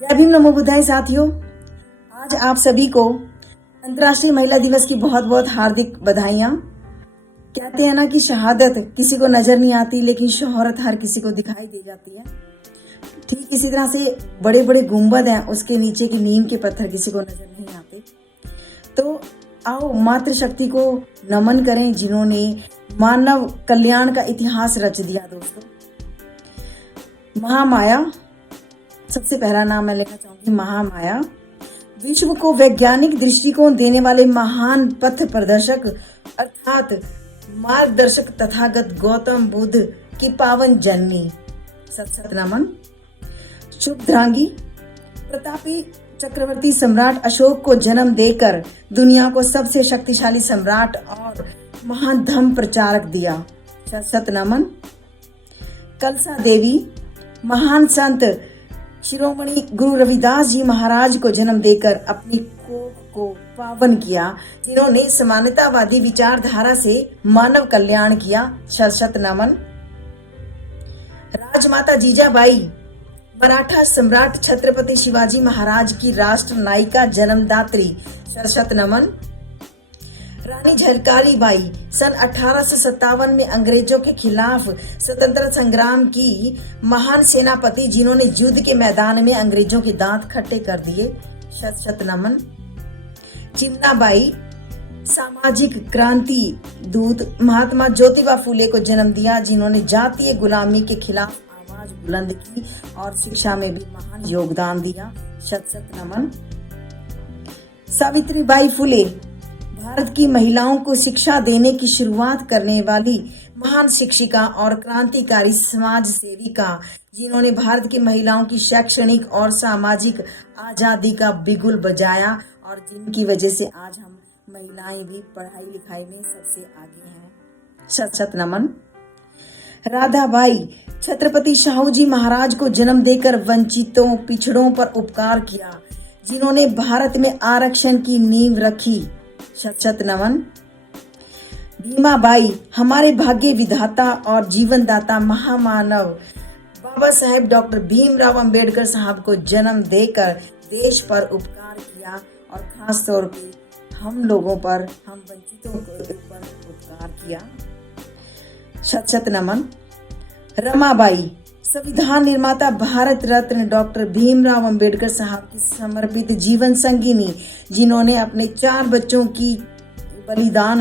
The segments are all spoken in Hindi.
जय भीम, नमो बुद्धाय साथियों। आज आप सभी को अंतर्राष्ट्रीय महिला दिवस की बहुत बहुत हार्दिक बधाइयाँ। कहते हैं ना कि शहादत किसी को नजर नहीं आती, लेकिन शोहरत हर किसी को दिखाई दे जाती है। ठीक इसी तरह से बड़े बड़े गुंबद हैं, उसके नीचे की नीम के पत्थर किसी को नजर नहीं आते। तो आओ मातृशक्ति को नमन करें, जिन्होंने मानव कल्याण का इतिहास रच दिया। दोस्तों, महामाया, सबसे पहला नाम मैं लेना चाहूंगी। महामाया विश्व को वैज्ञानिक दृष्टिकोण देने वाले महान पथ प्रदर्शक अर्थात मार्गदर्शक तथागत गौतम बुद्ध की पावन जननी। सत सत नमन। शुभद्रांगी प्रतापी चक्रवर्ती सम्राट अशोक को जन्म देकर दुनिया को सबसे शक्तिशाली सम्राट और महान धर्म प्रचारक दिया। सत सत नमन। कलसा देवी महान संत शिरोमणि गुरु रविदास जी महाराज को जन्म देकर अपनी कोख को पावन किया, जिन्होंने समानतावादी विचारधारा से मानव कल्याण किया। शत शत नमन। राजमाता जीजाबाई मराठा सम्राट छत्रपति शिवाजी महाराज की राष्ट्र नायिका जन्मदात्री। शत शत नमन। रानी झलकारी बाई सन 1857 में अंग्रेजों के खिलाफ स्वतंत्रता संग्राम की महान सेनापति, जिन्होंने युद्ध के मैदान में अंग्रेजों के दांत खट्टे कर दिए। शत शत नमन। चिमनाबाई सामाजिक क्रांति दूत महात्मा ज्योतिबा फूले को जन्म दिया, जिन्होंने जातीय गुलामी के खिलाफ आवाज बुलंद की और शिक्षा में भी महान योगदान दिया। शत शत नमन। सावित्रीबाई फुले भारत की महिलाओं को शिक्षा देने की शुरुआत करने वाली महान शिक्षिका और क्रांतिकारी समाज सेविका, जिन्होंने भारत की महिलाओं की शैक्षणिक और सामाजिक आजादी का बिगुल बजाया और जिनकी वजह से आज हम महिलाएं भी पढ़ाई लिखाई में सबसे आगे हैं। शत शत नमन। राधाबाई छत्रपति शाहू जी महाराज को जन्म देकर वंचितों पिछड़ों पर उपकार किया, जिन्होंने भारत में आरक्षण की नींव रखी। शत शत नमन। भीमाबाई हमारे भाग्य विधाता और जीवनदाता महामानव बाबा साहेब डॉक्टर भीमराव अंबेडकर साहब को जन्म देकर देश पर उपकार किया और खास तौर पे हम लोगों पर, हम वंचितों के ऊपर उपकार किया। शत शत नमन। रमाबाई संविधान निर्माता भारत रत्न डॉक्टर भीमराव अंबेडकर साहब की समर्पित जीवन संगिनी, जिन्होंने अपने 4 बच्चों की बलिदान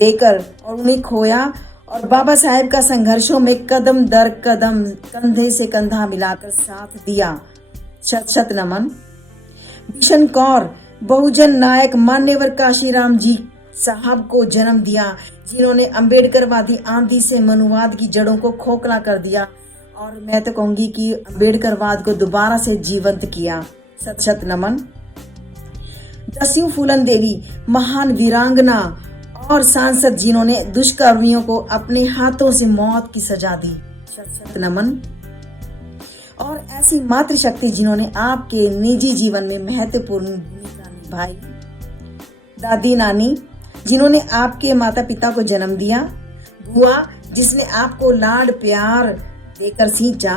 देकर और उन्हें खोया और बाबा साहेब का संघर्षों में कदम दर कदम कंधे से कंधा मिलाकर साथ दिया। शत शत नमन। भीषण कौर बहुजन नायक मान्यवर काशीराम जी साहब को जन्म दिया, जिन्होंने अंबेडकरवादी आंधी से मनुवाद की जड़ों को खोखला कर दिया और मैं तो कहूंगी कि अंबेडकरवाद को दोबारा से जीवंत किया। सत शत नमन। दस्यु फूलन देवी महान वीरांगना और सांसद, जिन्होंने दुष्कर्मियों को अपने हाथों से मौत की सजा दी। शत शत नमन। और ऐसी मातृशक्ति जिन्होंने आपके निजी जीवन में महत्वपूर्ण भूमिका निभाई। दादी नानी जिन्होंने आपके माता पिता को जन्म दिया। बुआ जिसने आपको लाड प्यार देकर सींचा।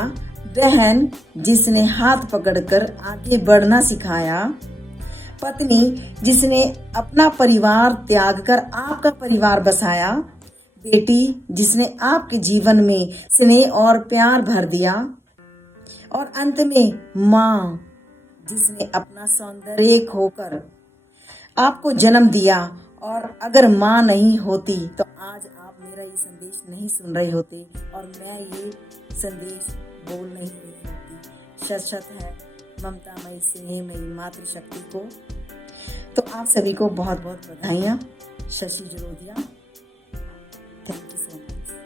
बहन जिसने हाथ पकड़कर आगे बढ़ना सिखाया। पत्नी जिसने अपना परिवार त्याग कर आपका परिवार बसाया। बेटी जिसने आपके जीवन में स्नेह और प्यार भर दिया। और अंत में माँ जिसने अपना सौंदर्य खोकर आपको जन्म दिया। और अगर माँ नहीं होती तो आज आप मेरा ये संदेश नहीं सुन रहे होते और मैं ये संदेश बोल नहीं रही होती। शत शत है ममतामयी स्नेहमयी मातृशक्ति को। तो आप सभी को बहुत बहुत बधाइयाँ। Shashi Jarodiya. Thank you so much.